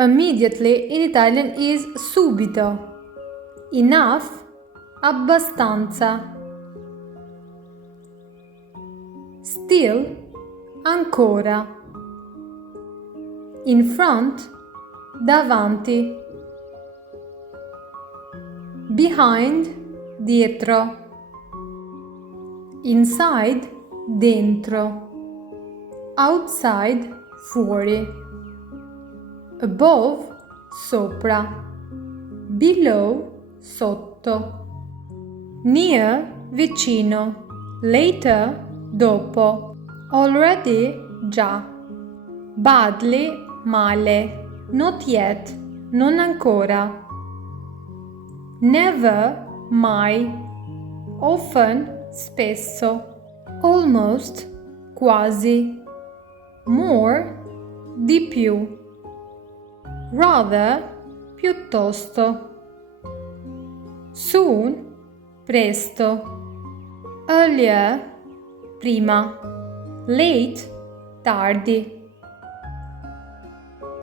Immediately in Italian is subito. Enough, abbastanza. Still, ancora. In front, davanti. Behind, dietro. Inside, dentro. Outside, fuori. Above, sopra. Below, sotto. Near, vicino. Later, dopo. Already, già. Badly, male. Not yet, non ancora. Never, mai. Often, spesso. Almost, quasi. More, di più. Rather, piuttosto. Soon, presto. Earlier, prima. Late, tardi.